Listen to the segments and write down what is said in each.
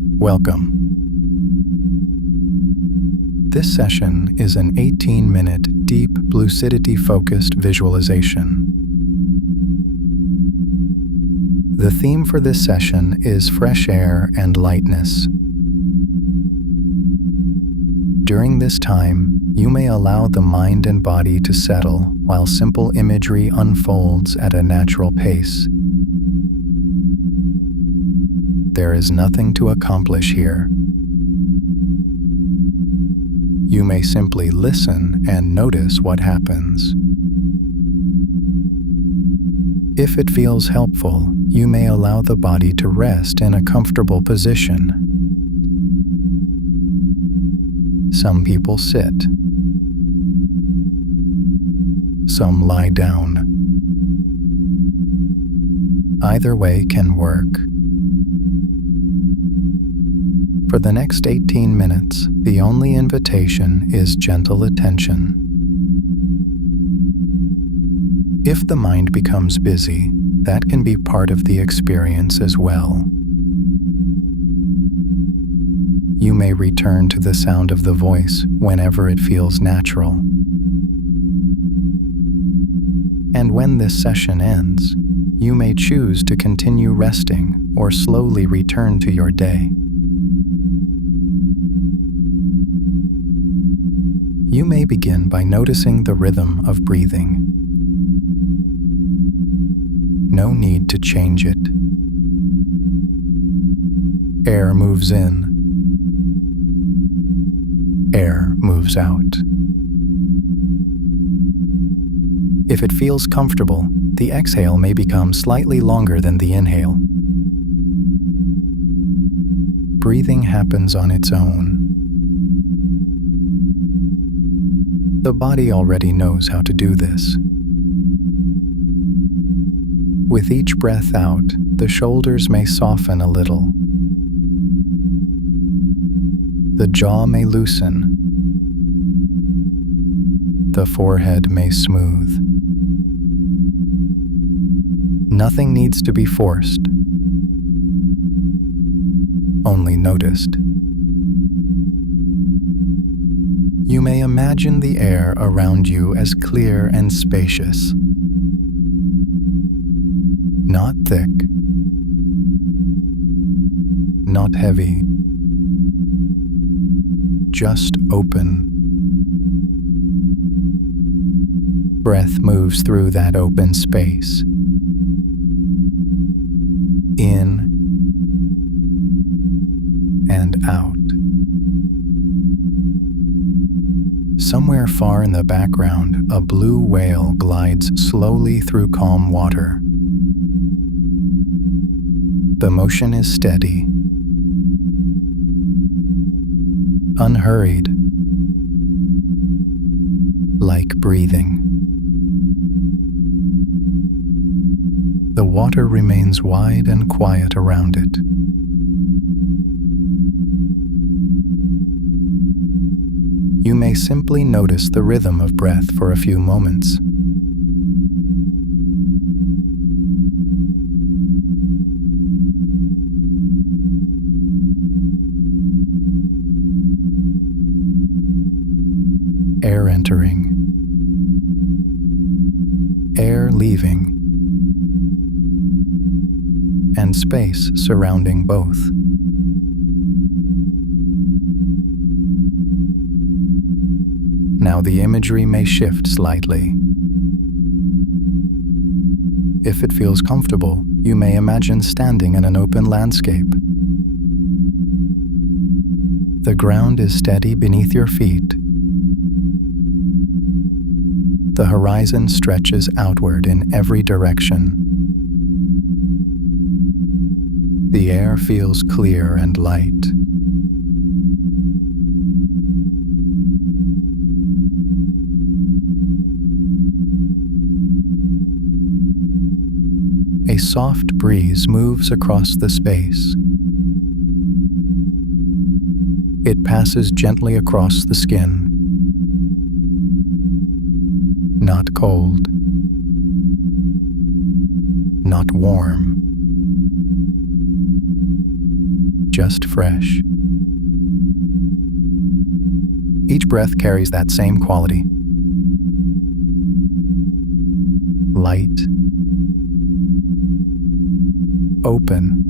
Welcome. This session is an 18-minute Deep Blucidity-focused visualization. The theme for this session is fresh air and lightness. During this time, you may allow the mind and body to settle while simple imagery unfolds at a natural pace. There is nothing to accomplish here. You may simply listen and notice what happens. If it feels helpful, you may allow the body to rest in a comfortable position. Some people sit. Some lie down. Either way can work. For the next 18 minutes, the only invitation is gentle attention. If the mind becomes busy, that can be part of the experience as well. You may return to the sound of the voice whenever it feels natural. And when this session ends, you may choose to continue resting or slowly return to your day. You may begin by noticing the rhythm of breathing. No need to change it. Air moves in. Air moves out. If it feels comfortable, the exhale may become slightly longer than the inhale. Breathing happens on its own. The body already knows how to do this. With each breath out, the shoulders may soften a little. The jaw may loosen. The forehead may smooth. Nothing needs to be forced, only noticed. You may imagine the air around you as clear and spacious. Not thick, not heavy, just open. Breath moves through that open space. In and out. Somewhere far in the background, a blue whale glides slowly through calm water. The motion is steady, unhurried, like breathing. The water remains wide and quiet around it. You may simply notice the rhythm of breath for a few moments. Air entering, air leaving, and space surrounding both. Now the imagery may shift slightly. If it feels comfortable, you may imagine standing in an open landscape. The ground is steady beneath your feet. The horizon stretches outward in every direction. The air feels clear and light. A soft breeze moves across the space. It passes gently across the skin. Not cold, not warm, just fresh. Each breath carries that same quality. Light, open.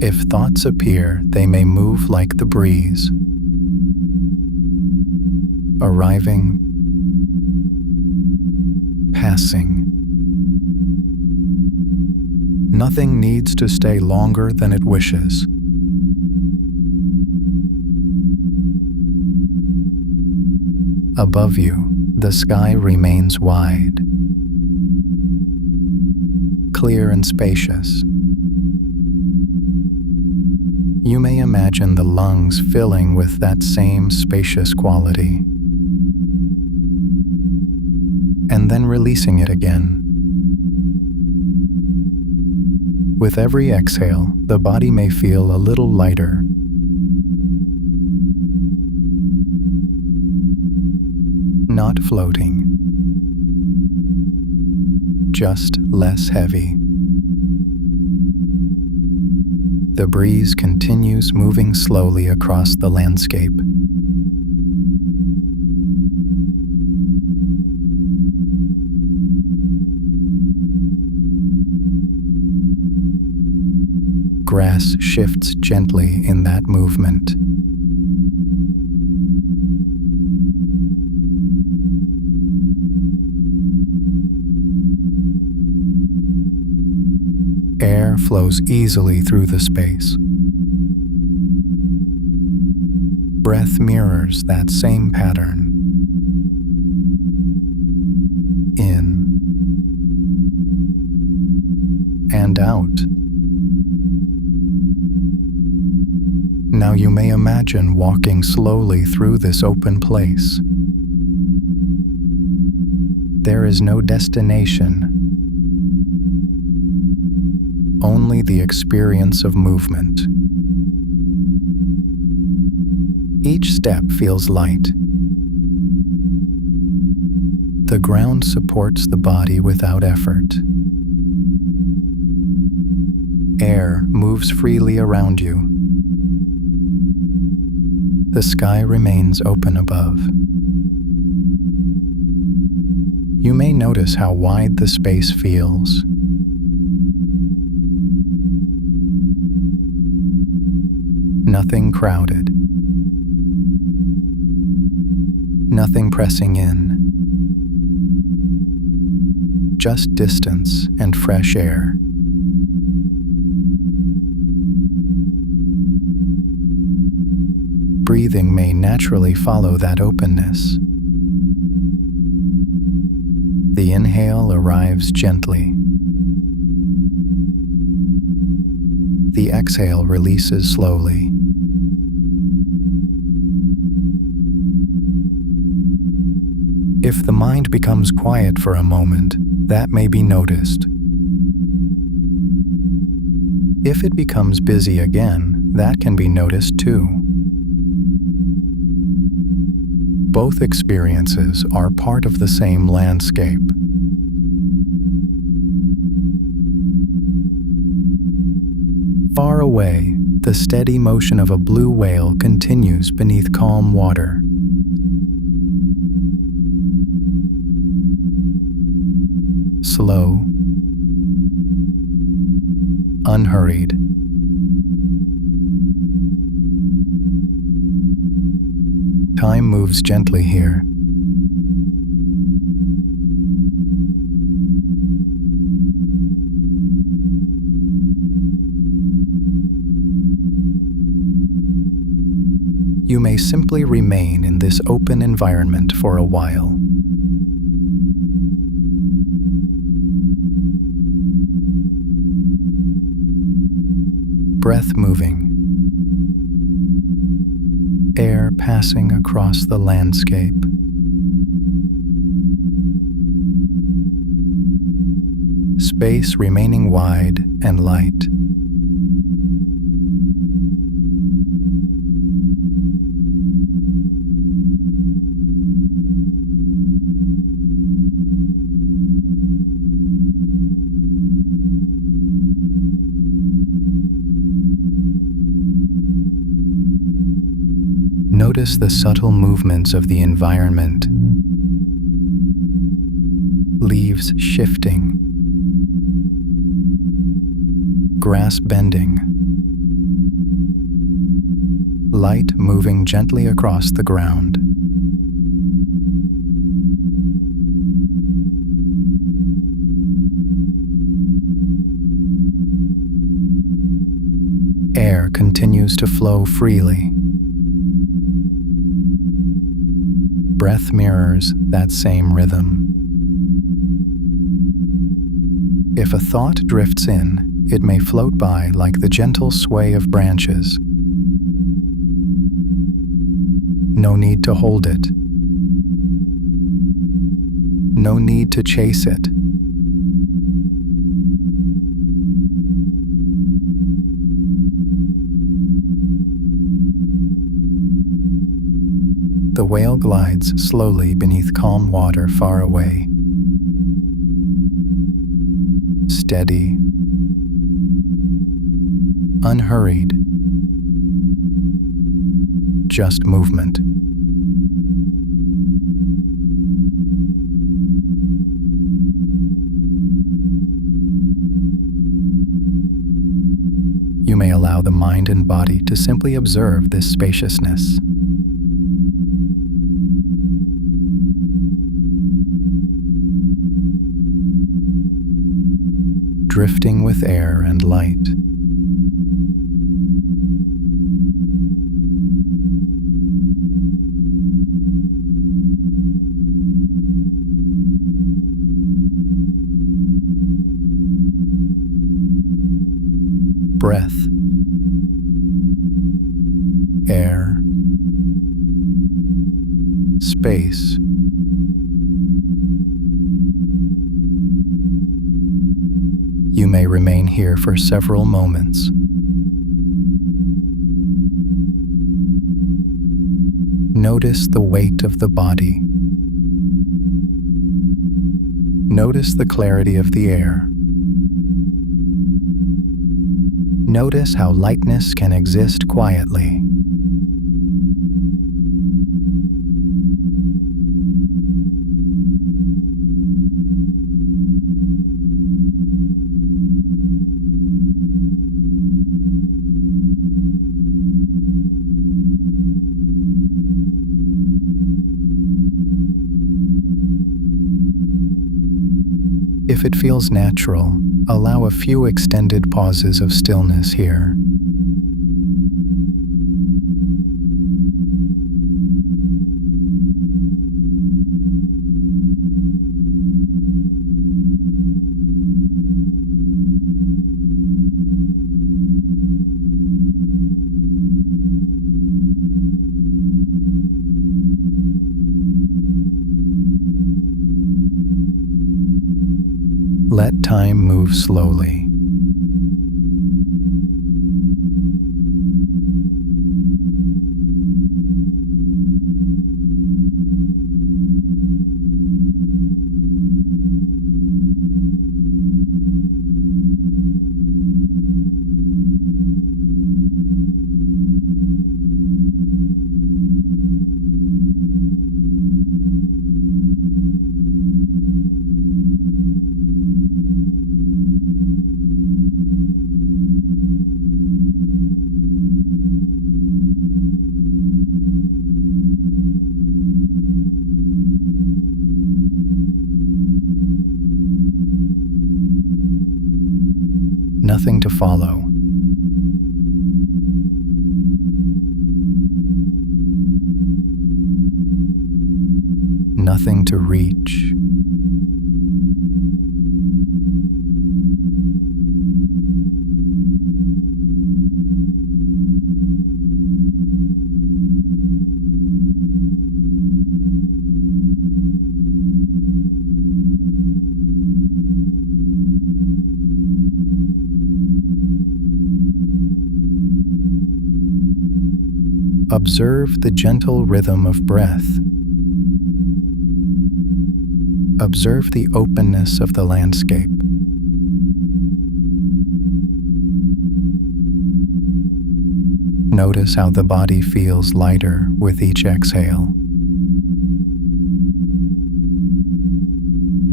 If thoughts appear, they may move like the breeze, arriving, passing. Nothing needs to stay longer than it wishes. Above you, the sky remains wide, clear and spacious. You may imagine the lungs filling with that same spacious quality, and then releasing it again. With every exhale, the body may feel a little lighter. Not floating, just less heavy. The breeze continues moving slowly across the landscape. Grass shifts gently in that movement. Air flows easily through the space. Breath mirrors that same pattern. In and out. Now you may imagine walking slowly through this open place. There is no destination, only the experience of movement. Each step feels light. The ground supports the body without effort. Air moves freely around you. The sky remains open above. You may notice how wide the space feels. Nothing crowded. Nothing pressing in. Just distance and fresh air. Breathing may naturally follow that openness. The inhale arrives gently. The exhale releases slowly. If the mind becomes quiet for a moment, that may be noticed. If it becomes busy again, that can be noticed too. Both experiences are part of the same landscape. Far away, the steady motion of a blue whale continues beneath calm water. Slow, unhurried. Time moves gently here. You may simply remain in this open environment for a while. Breath moving. Air passing across the landscape. Space remaining wide and light. Notice the subtle movements of the environment. Leaves shifting, grass bending, light moving gently across the ground. Air continues to flow freely. Breath mirrors that same rhythm. If a thought drifts in, it may float by like the gentle sway of branches. No need to hold it. No need to chase it. The whale glides slowly beneath calm water far away. Steady, unhurried, just movement. You may allow the mind and body to simply observe this spaciousness. Drifting with air and light. Breath, air, space. You may remain here for several moments. Notice the weight of the body. Notice the clarity of the air. Notice how lightness can exist quietly. If it feels natural, allow a few extended pauses of stillness here. Let time move slowly. Nothing to follow. Nothing to reach. Observe the gentle rhythm of breath. Observe the openness of the landscape. Notice how the body feels lighter with each exhale.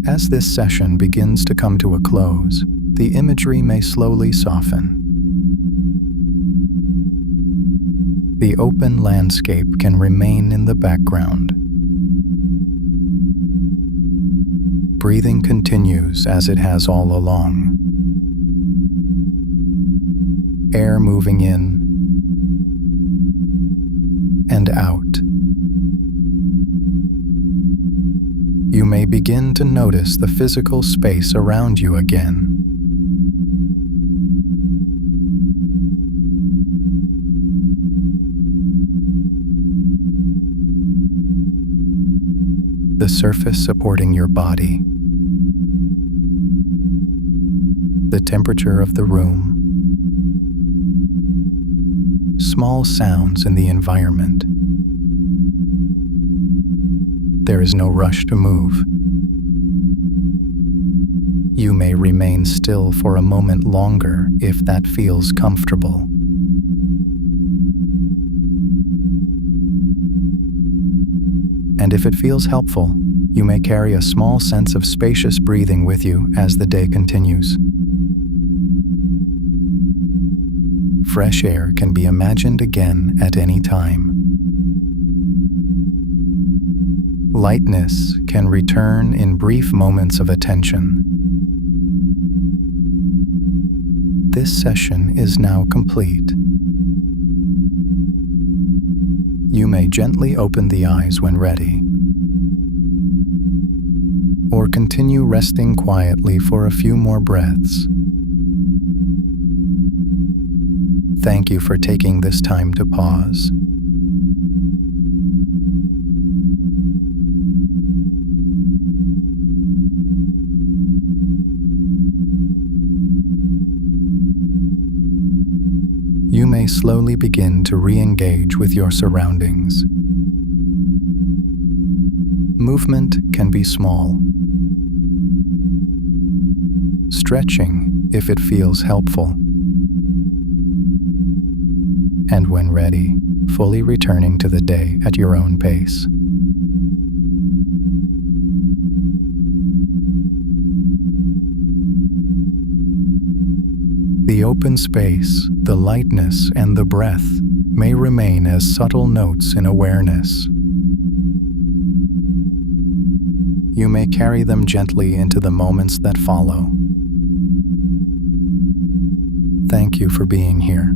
As this session begins to come to a close, the imagery may slowly soften. The open landscape can remain in the background. Breathing continues as it has all along. Air moving in and out. You may begin to notice the physical space around you again. The surface supporting your body, the temperature of the room, small sounds in the environment. There is no rush to move. You may remain still for a moment longer if that feels comfortable. And if it feels helpful, you may carry a small sense of spacious breathing with you as the day continues. Fresh air can be imagined again at any time. Lightness can return in brief moments of attention. This session is now complete. You may gently open the eyes when ready, or continue resting quietly for a few more breaths. Thank you for taking this time to pause. You may slowly begin to re-engage with your surroundings. Movement can be small. Stretching if it feels helpful. And when ready, fully returning to the day at your own pace. The open space, the lightness, and the breath may remain as subtle notes in awareness. You may carry them gently into the moments that follow. Thank you for being here.